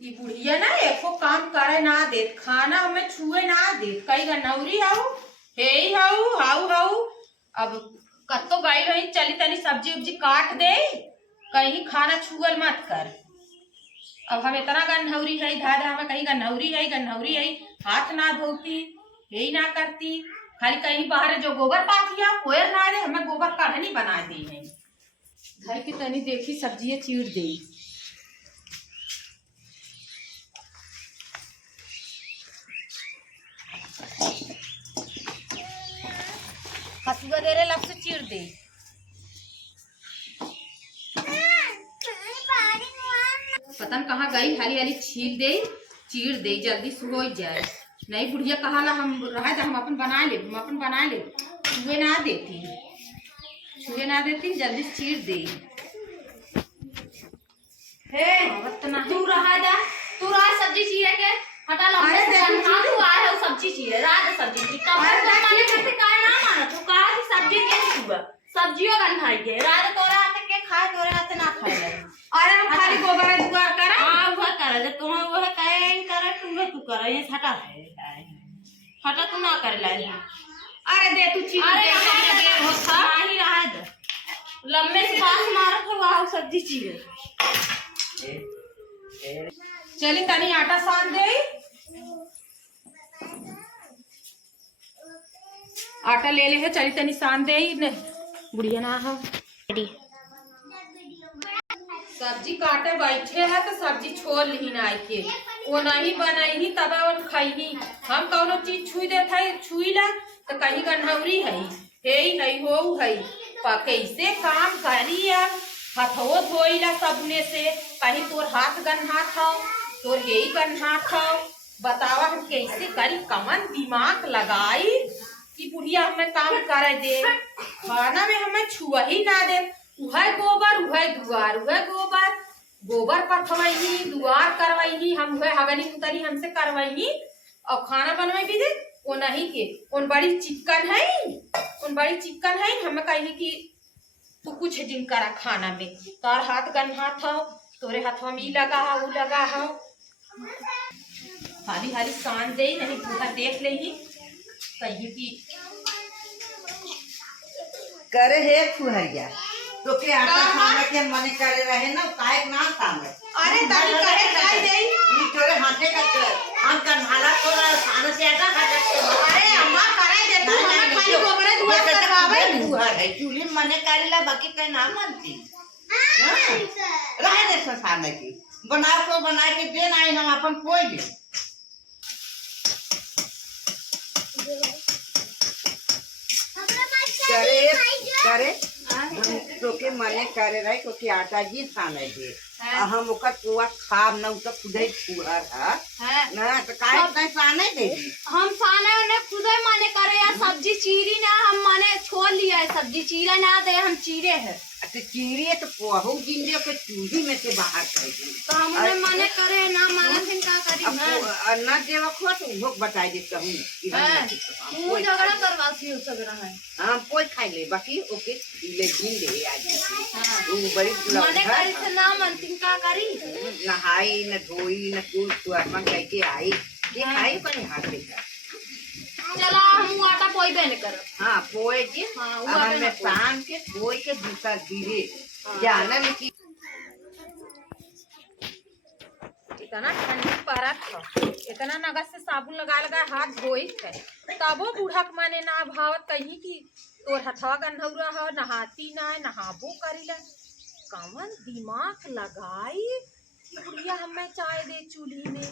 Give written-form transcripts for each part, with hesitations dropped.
ये बुढ़िया ना एको काम करे ना दे, खाना हमें छुए ना दे। कई गनौरी हाउ हे हाउ हाउ हाउ। अब कत्तो गई रही चली तनी सब्जी उब्जी काट दे, कहीं खाना छुअल मत कर। अब हम इतना गन्हौरी है धाधा हमें कहीं गन्हौरी है हाथ ना धोती यही ना करती, खाली कहीं बाहर जो गोबर पाथिया कोयर ना दे, हमें गोबर कढ़नी बना दी है। घर की तनी देखी सब्जी चीर दे। हसुआ दे रे लग से चीर दे। पतन कहाँ गई, हरी हरी छील दे चीर दे जल्दी हो जाए। नहीं बुढ़िया कहा ला हम रहा हम अपन बना ले, छुए ना देती जल्दी चीर दे। तू रहा सब्जी चीरे के हटा लो। अरे तू आए हो सब्जी चीरे रात सब्जी की कब माने करते का ना मानो तू कहा कि सब्जी के छुआ सब्जियों गंधाई के रात तोरे हाथ के खाए तोरे हाथ ना खाए ले। अरे हम खाली गोबर दुआर कर हां वो करे जे तुम वो कहे करे तू करे ये हटा तू ना कर ले। अरे दे तू चीर दे देर होता नहीं रहा दे लम्बे से पास मारत हो वाह सब्जी चीरे। चली तनी आटा सान दे, आटा ले ले है चली तनी सान दे बुढ़िया ना हो। सब्जी काटे बैठे है तो सब्जी छोड़ ली ना के वो नहीं बनाई तब वो खाई। हम कौनो चीज छुई देता है छुई ला तो कहीं गन्हौरी है हो है कैसे काम करी। अब हथो धोईला सबने से कहीं तोर हाथ गन्हा था तोर यही गन्हा था। बतावा हम कैसे करी, कमन दिमाग लगाई कि बुढ़िया हमें काम करे दे, खाना में हमें छुआ ही ना दे। उहे गोबर उहे दुआर उहे गोबर पथवही दुआर करवही हम उहे हगनी उतरी हमसे करवही और खाना बनवाई भी दे वो नहीं के उन बड़ी चिकन है हमें कही कि तू कुछ दिन करा खाना में तार हाथ गन्हा था तोरे हाथवा में लगा है वो लगा है। हाली हाली सान दे नहीं पूरा देख ले ही कहीं की करे है फुहरिया तो के आटा खाना के मन करे रहे ना काहे ना तामे। अरे तनी करे खाई दे नी तोरे हाथे का हम का नाला तोरा खाना से आटा खा सकते। अरे अम्मा करे दे तू हमें खाली गोबरे दुआ करवावे दुआ है चूल्ही मने करेला बाकी के ना मानती। रहे दे साने की बनाओ को बना के दे ना हम अपन कोई ले करे तो के मने करे रहे क्योंकि आटा जी साने दे हम ओकर पुआ खाब न उ त खुदे पुआर है ना तो काहे नहीं साने दे हम साने ने खुदे माने करे या सब्जी चीरी ना हम माने छोड़ लिया है सब्जी चीरा ना दे हम चीरे है तो चीरी तो पोहू दिन दे के चूल्ही में से बाहर कर दी तो हमने माने करे ना माने फिर का करी ना देवा खो तो वो बताई दे कहूं कि तू झगड़ा करवासी हो सब रहा है। हां कोई खाई ले बाकी ओके ले दिन दे आज वो बड़ी माने करे से ना मनती का करी नहाई न धोई न कुल तुअरमन कह के आई ये खाई पर हाथ पे चला हम आटा पोई बेन कर हां पोए के हां वो में पान के पोए के दूसरा धीरे जाना में की इतना ठंडी परत है इतना नगद से साबुन लगा हाथ धोई है तबो बूढ़क माने ना भावत कहीं कि तोर हथवा गन्हौरा है नहाती ना नहाबो करीला। कमन दिमाग लगाई कि बुढ़िया हमें चाय दे चूल्ही में।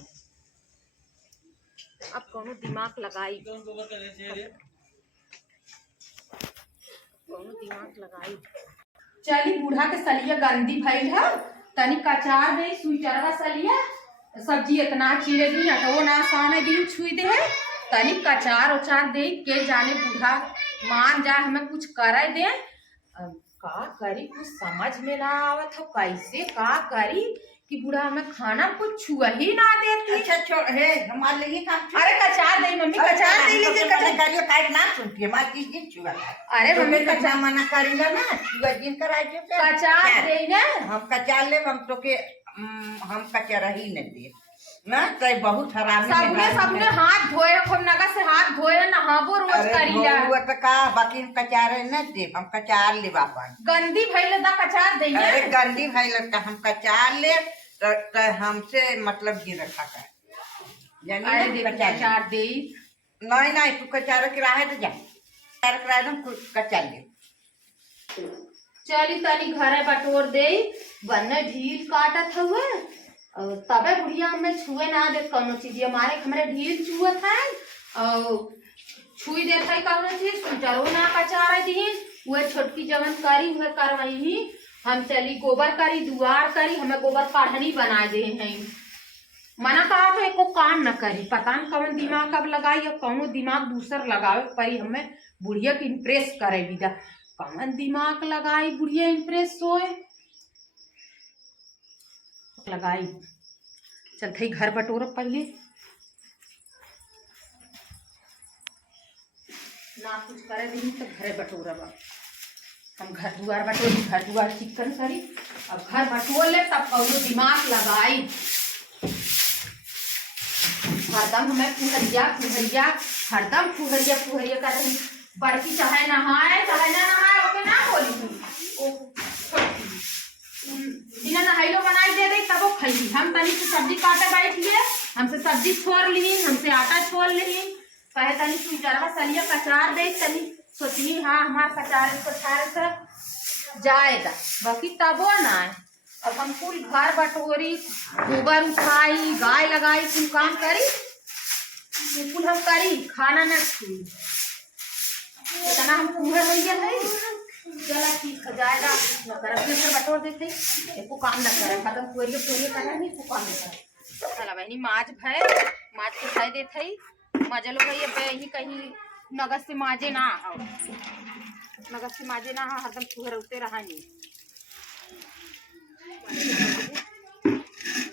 अब कौनो दिमाग लगाई चली बूढ़ा के सलिया गंदी भइल है तनी कचार दे सुइचरवा सलिया सब्जी इतना चीरे दी वो ना साने दिन छुई दे तनी कचार उचार दे के जाने बूढ़ा मान जा हमें कुछ करे दे। का करी कुछ समझ में ना आवत हो कैसे का करी कि बूढ़ा हमें खाना कुछ छुआ ही ना देती। अच्छा छोड़ हे हमारे लिए काम अरे कचार दे मम्मी कचार दे लीजिए करियो काट ना सुनती है मां किस दिन छुआ। अरे मम्मी कचा मना करेगा ना छुआ दिन कराए जो कचार दे ना हम कचार ले हम तो के हम कचरा ही न दे ना तो बहुत हरामी सबने हाथ धोए खूब नगा से हाथ धोए नहाबो रोज करीला तो का बाकी हम कचारे न दे हम कचार ले बापन गंदी भइले दा कचार दैया अरे गंदी भइले का हम कचार ले तो हमसे मतलब जी रखा कर जानी कचार दे नहीं नहीं तू कचार के राहे तो जा कचार करा दम कचार ले चली तनी घरे बटोर दे बन्ने ढील काटत हुए और तबे बुढ़िया हमें छुए ना दे कौनो चीज हमारे हमरे ढील छुअत है और छुई देत है कौनो चीज सुचरो ना कचार दीन वो छोटकी जवन करी हुए करवाई हम चली गोबर करी दुआर करी हमें गोबर काढ़नी बना दे हैं मना कहा तो एको काम न करी पता न कौन दिमाग अब लगाई या कौनो दिमाग दूसर लगावे परी हमें बुढ़िया के इम्प्रेस करे दीदा कौन दिमाग लगाई बुढ़िया इम्प्रेस होए लगाई चल थई घर बटोर पहले ना कुछ करे दी तो घरे बटोर हम घर दुआर बटोरी घर दुआर चिकन करी अब घर बटोर ले तब कौनो दिमाग लगाई हरदम हमें फुहरिया हरदम फुहरिया कर रही बड़की चाहे नहाए चाहे ना नहाए ओके ना बोली तू बिना नहाइलो बनाई दे रही तब वो खाई हम तनी से सब्जी काटे बैठिए हमसे सब्जी छोड़ ली हमसे आटा छोड़ ली कहे तनी तू जरा सलिया कचार दे तनी सोची हाँ हमारा कचार से जाएगा बाकी तबो ना अब हम कुल घर बटोरी गोबर उठाई गाय लगाई कुल काम करी कुल हम करी खाना न छुई इतना हम पूरे हो गया है चला ठीक हो जाएगा न कर फिर से बटोर देते एको काम न करे खत्म पूरी करना नहीं को काम न करे चला बहनी माज के खाई देते ही मजलो गई बे ही कहीं नगद से माजे ना हो हरदम पूरे उते रहा नहीं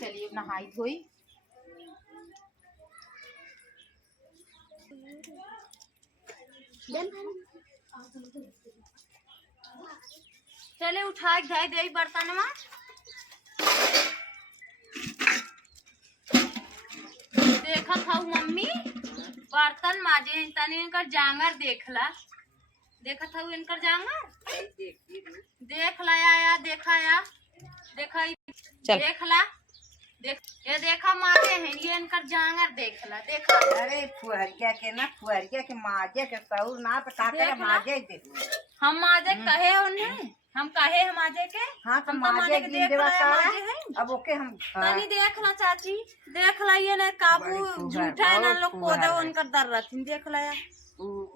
चलिए नहाई धोई चले उठा के दे बर्तन में देखा था मम्मी बर्तन माजे हैं तनी इनकर जांगर देखला देखा था इनकर जांगर देख लाया या देखा देखला देख ये देखा माजे हैं ये इनकर जांगर देखला देखा अरे फुहरिया के माजे के सऊर ना तो का करे माजे दे हम माजे कहे उन्हें हम कहे हम माजे के हाँ तो माजे के दिन देवा का अब ओके हम तनी देख ला चाची देख ला ये ना काबू झूठा है ना लोग कोदा उनकर दर रखिन देख ला या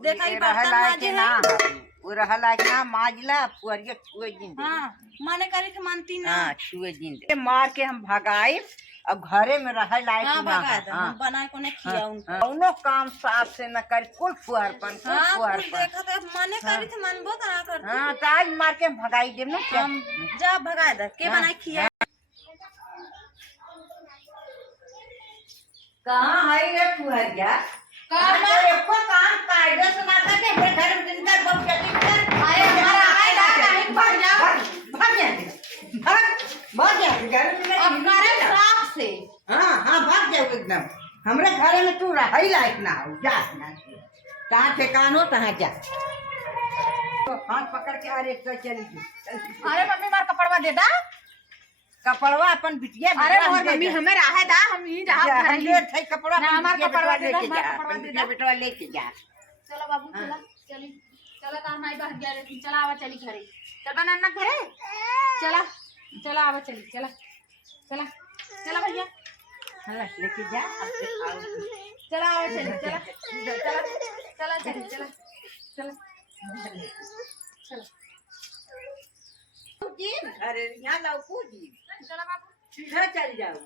देखा ही बर्तन माजे ना वो रहला के ना माजला फुहरिया छुए दिन हां माने करे थे मानती ना हां छुए दिन मार के हम भगाई अब घरे में रह लायक ना हम बनाए को ने खिया उनको कौनो काम साफ से न कर कुल फुहरपन देखा तो माने करी थे मनबो करा कर हां तो आज मार के भगाई देम ना हम जा भगा दे के बनाए खिया कहां है रे फुहरिया काम कायदे से ना करके अपने घर में दिन कर बहुत जल्दी कर अरे हमारा आएगा कहीं भाग जा भाग जा घर में अब करे साफ से हां भाग जाओ एकदम हमरे घर में तू रही लायक ना हो जा ना कहां ठिकानो तहां जा हाथ पकड़ के अरे तो चली अरे मम्मी मार कपड़वा दे दा कपड़वा अपन बिटिया अरे मोर मम्मी हमें राहे दा हम ही रहा घर ले थे कपड़ा ना हमार कपड़वा दे दा हमार कपड़वा दे दा बेटवा लेके जा चलो बाबू चला चली चला कहां नहीं बाहर गया लेकिन चला आवा चली घरे चल बनाना घरे चला आवा चली चला भैया हां लेके जा अब से खाओ चला आवा चली चला चला जी अरे यहाँ लाओ जी चला बाबू सीधा चल जाओ